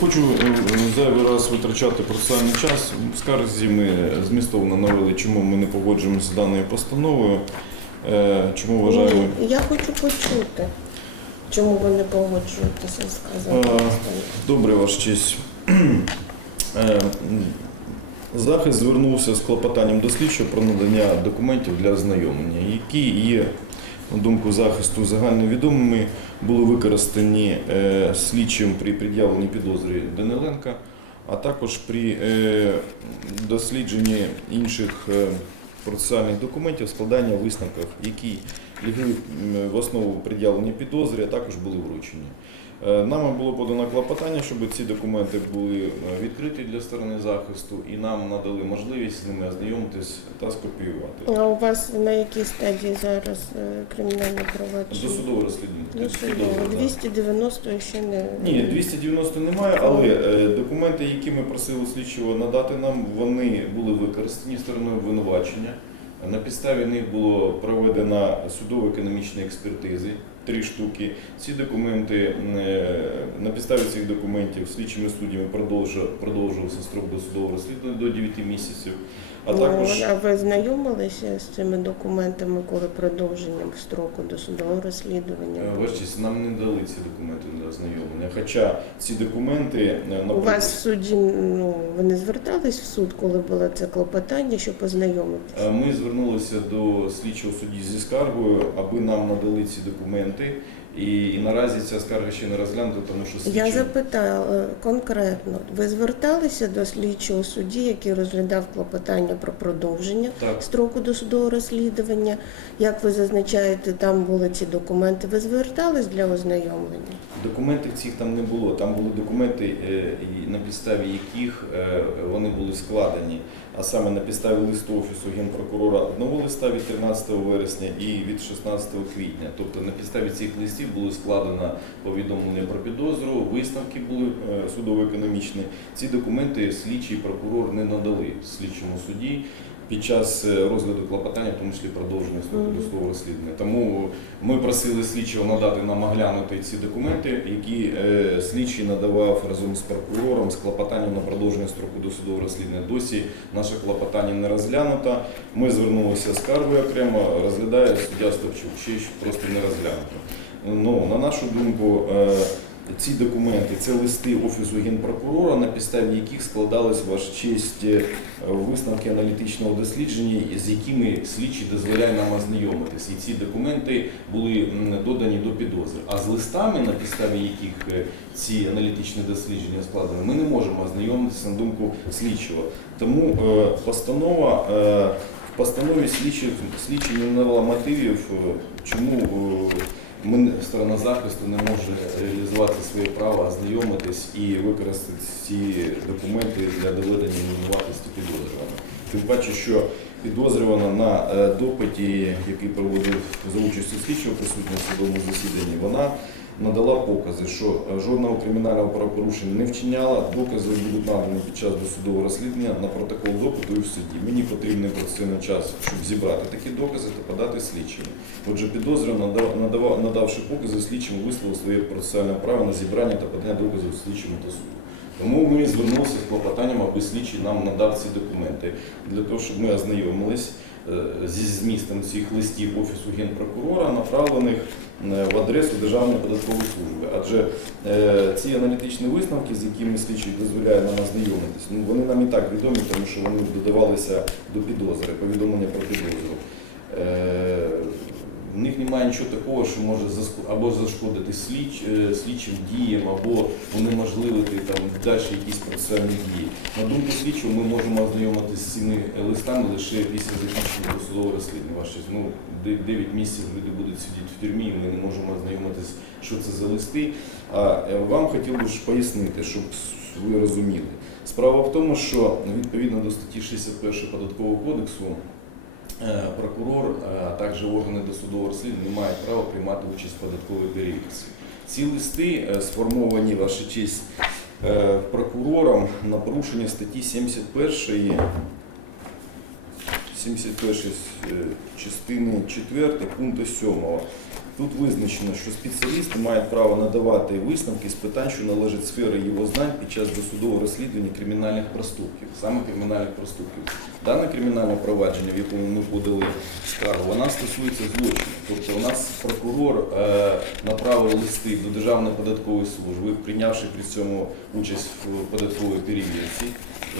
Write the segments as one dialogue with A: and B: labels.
A: хочу е, зайвий раз витрачати процесуальний час. В скарзі ми змістовно навели, чому ми не погоджуємося з даною постановою. Е, Чому вважаємо.
B: Я хочу почути, чому ви не погоджуєтеся з сказаним.
A: Е, Добре, ваш честь. Е, Захист звернувся з клопотанням до слідчого про надання документів для ознайомлення, які є, на думку захисту, загальновідомими, були використані е, слідчим при пред'явленні підозри Даниленка, а також при е, дослідженні інших е, процесуальних документів, складання висновків, які лягли в основу пред'явлення підозри, а також були вручені. Е, Нами було подано клопотання, щоб ці документи були е, відкриті для сторони захисту, і нам надали можливість з ними ознайомитись та скопіювати.
B: А у вас на якій стадії зараз е, кримінальне провадження?
A: Досудове розслідування.
B: Досудове.
A: Підозра, так.
B: 290 ще не
A: Ні, 290 немає, але документи, які ми просили слідчого надати нам, вони були використані стороною обвинувачення. На підставі них було проведено судово-економічні експертизи, три штуки. Ці документи е, на підставі цих документів слідчими суддями продовжу- продовжувався строк досудового розслідування до 9 місяців. А
B: Ну,
A: також
B: а ви знайомилися з цими документами, коли продовженням строку досудового розслідування?
A: е, честь, нам не дали ці документи для ознайомлення. Хоча ці документи е,
B: У вас в суді ну ви не звертались в суд, коли було це клопотання, щоб познайомитися?
A: Ми звернулися до слідчого судді зі скаргою, аби нам надали ці документи. І, і наразі ця скарга ще не розглянута, тому що слідчий...
B: Я запитала конкретно, ви зверталися до слідчого судді, який розглядав клопотання про продовження
A: Так,
B: строку досудового розслідування? Як ви зазначаєте, там були ці документи? Ви звертались для ознайомлення?
A: документів цих там не було. Там були документи, е, на підставі яких е, вони були складені, а саме на підставі листу Офісу Генпрокурора одного листа від 13 вересня і від 16 квітня. Тобто на підставі цих листів було складено повідомлення про підозру, висновки були е, судово-економічні. Ці документи слідчий прокурор не надали слідчому суді. Під час е, розгляду клопотання, в тому числі продовження строку досудового розслідування. Тому ми просили слідчого надати нам оглянути ці документи, які е, слідчий надавав разом з прокурором з клопотанням на продовження строку досудового розслідування. Досі наше клопотання не розглянуто. Ми звернулися з скаргою окремо, розглядає суддя Стопчук, ще просто не розглянуто. Ну, на нашу думку, е, ці документи це листи Офісу Генпрокурора, на підставі яких складались ваш честь е, висновки аналітичного дослідження, з якими слідчий дозволяє нам ознайомитись. І ці документи були додані до підозри. А з листами, на підставі яких е, ці аналітичні дослідження складені, ми не можемо ознайомитися на думку слідчого. Тому е, постанова. В постанові слідчі не надала мотивів, чому ми, сторона захисту, не може реалізувати своє право ознайомитись і використати ці документи для доведення винуватості підозрюваного. Тим паче, що підозрювана на е, допиті, який проводив за участю слідчого присутнього в судовому засіданні, вона надала покази, що е, жодного кримінального правопорушення не вчиняла. Докази будуть надані під час досудового розслідування на протокол допиту і в суді. Мені потрібний процесуальний час, щоб зібрати такі докази та подати слідчим. Отже, підозрюваний, надавши покази слідчим висловив своє процесуальне право на зібрання та подання доказів слідчому та суду. Тому ми звернулися з клопотанням, аби слідчий нам надав ці документи для того, щоб ми ознайомились е, зі змістом цих листів Офісу Генпрокурора, направлених е, в адресу Державної податкової служби. Адже е, ці аналітичні висновки, з якими слідчий дозволяє нам ознайомитись, ну, вони нам і так відомі, тому що вони додавалися до підозри, повідомлення про підозру. Немає нічого такого, що може або зашкодити слідч, е, слідчим діям, або унеможливити там далі якісь процесуальні дії. На думку слідчого, ми можемо ознайомитися з цими листами лише після закінчення досудового розслідування. Ваше ну 9 місяців люди будуть сидіти в тюрмі, і ми не можемо ознайомитися, що це за листи. А е, вам хотів би пояснити, щоб ви розуміли. Справа в тому, що відповідно до статті 61 податкового кодексу. Е, Прокурор, е, а також органи досудового розслідування не мають права приймати участь в податковій перевірці. Ці листи е, сформовані, ваша честь, прокурором на порушення статті 71 71 е, частини 4 пункту 7 Тут визначено, що спеціалісти мають право надавати висновки з питань, що належать сфери його знань під час досудового розслідування кримінальних проступків, саме кримінальних проступків. Дане кримінальне провадження, в якому ми подали скаргу, вона стосується злочину. Тобто у нас прокурор е, направив листи до Державної податкової служби, прийнявши при цьому участь в податковій перевірці,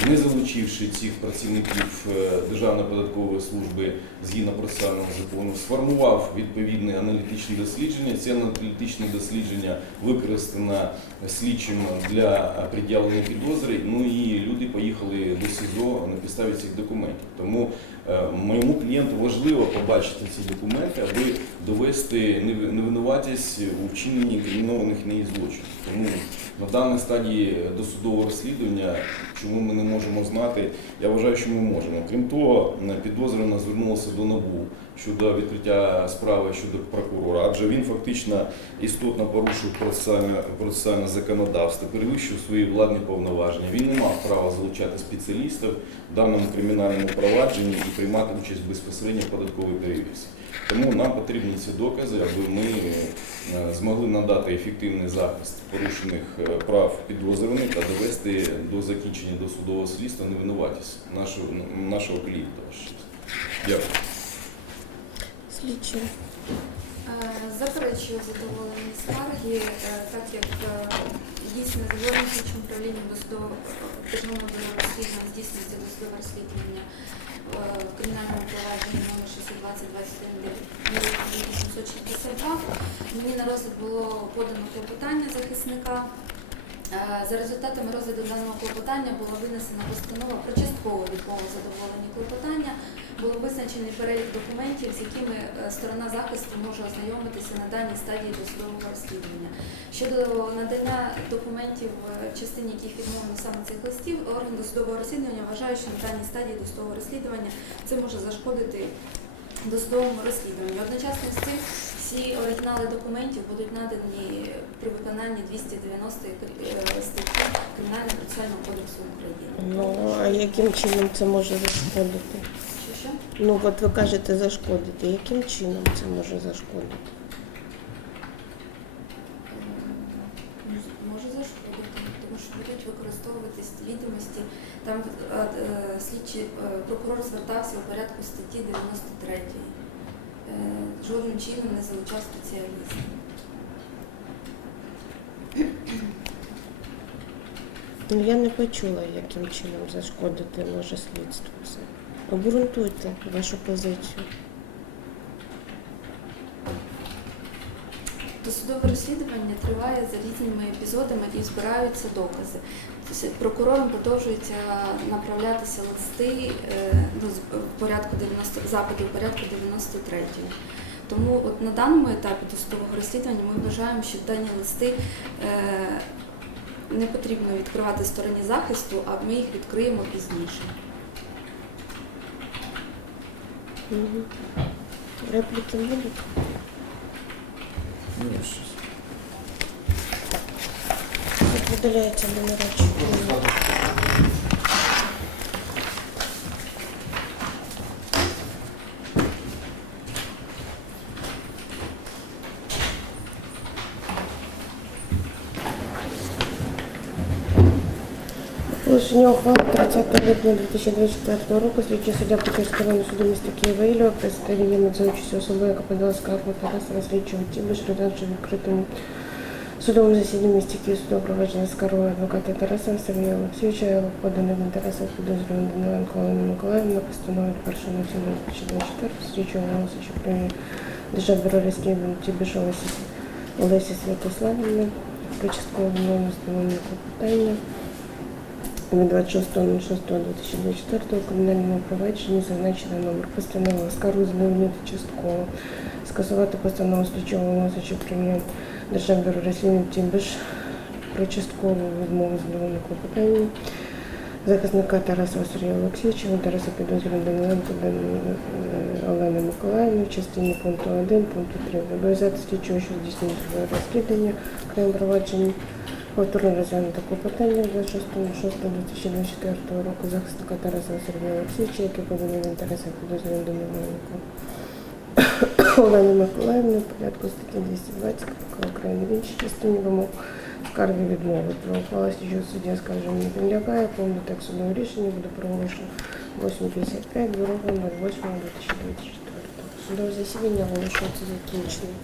A: не залучивши цих працівників е, Державної податкової служби згідно процесуального закону, сформував відповідне аналітичне дослідження. Це аналітичне дослідження використано слідчим для пред'явлення підозри. Ну і люди поїхали до СІЗО на підставі цих документів. Тому е, моєму клієнту важливо побачити ці документи, аби довести нев- невинуватість у вчиненні кримінованих неї злочинів. Тому на даній стадії досудового розслідування, чому ми не можемо знати, я вважаю, що ми можемо. Крім того, підозрювана звернулася до НАБУ щодо відкриття справи щодо прокурора, адже він фактично істотно порушив процесуальне, процесуальне законодавство, перевищив свої владні повноваження. Він не мав права залучати спеціалістів в даному кримінальному провадженні і приймати участь безпосередньо в податковій перевірці. Тому нам потрібні ці докази, аби ми е, змогли надати ефективний захист порушених е, прав підозрюваних та довести до закінчення досудового слідства невинуватість нашого, нашого клієнта. Дякую.
B: Слідчі.
C: Е, Заперечую задоволені скарги, е, так як е, дійсно задоволені слідчим управлінням досудового розслідування здійснюється досудове розслідування в кримінальному провадженні номер 620 862. Мені на розгляд було подано клопотання захисника. За результатами розгляду даного клопотання була винесена постанова про часткову відмову задоволення клопотання. Було визначений перелік документів, з якими е, сторона захисту може ознайомитися на даній стадії досудового розслідування. Щодо надання документів, е, частині яких відмовлено саме цих листів, орган досудового розслідування вважає, що на даній стадії досудового розслідування це може зашкодити досудовому розслідуванню. Одночасно з цим всі оригінали документів будуть надані при виконанні 290 статті Кримінального процесуального кодексу України.
B: Ну, а яким чином це може зашкодити?
C: Що?
B: Ну, от ви кажете зашкодити. Яким чином це може зашкодити?
C: Може зашкодити, тому що будуть використовуватись відомості. Там е, е, слідчий е, прокурор звертався у порядку статті 93. Е, Жодним чином не залучав спеціалістів.
B: Ну, я не почула, яким чином зашкодити може слідство це. Обґрунтуйте вашу позицію.
C: Досудове розслідування триває за різними епізодами і збираються докази. Прокурором продовжується направлятися листи е, ну, в порядку 90, запити порядку 93. Тому от на даному етапі досудового розслідування ми вважаємо, що дані листи е, не потрібно відкривати стороні захисту, а ми їх відкриємо пізніше.
B: Угу. Репліки будуть?
A: Ну, щось.
B: Тут видаляється номерочок. Положення ухвали 30 липня 2024 року слідчий суддя Покирського районного суду міста Києва Іллєва їм за особи, яка подала скаргу Тараса на слідчого Тібиш, розглянувши в відкритому судовому засіданні місті Київ судового провадження скаргою адвоката Тараса Сергія Олексійовича, поданих в інтересах підозрюваного Даниленко Олени Миколаївна, постанови першого на 2024 слідчого виносича премії Державного бюро розслідувань Тібіша Олесі, Святославівни, про часткове встановлення клопотання від 26.06.2024 у кримінальному провадженні зазначено номер постанови. Скаргу задовольнити частково, скасувати постанову слідчого виносича прем'єр Державного бюро розслідувань Тімбиш про часткову відмову задоволення клопотання захисника Тараса Сергія Олексійовича, Тараса підозрюваного Даниленко Олени Миколаївни в частині пункту 1, пункту 3. Зобов'язати слідчого, що здійснює розслідування окремим провадженням Повторно розглянуто клопотання 26.06.2024 року захисника Тараса Сергія Олексійовича, який поданий в інтересах підозрюваного Даниленко Олени Миколаївни в порядку статті 220 КПК України. В іншій частині вимог скарги відмови. Про ухвала слідчого судді оскарження не підлягає, повний текст судового рішення буде проголошено 8.55 2 08 2024 Судове засідання оголошується закінченим.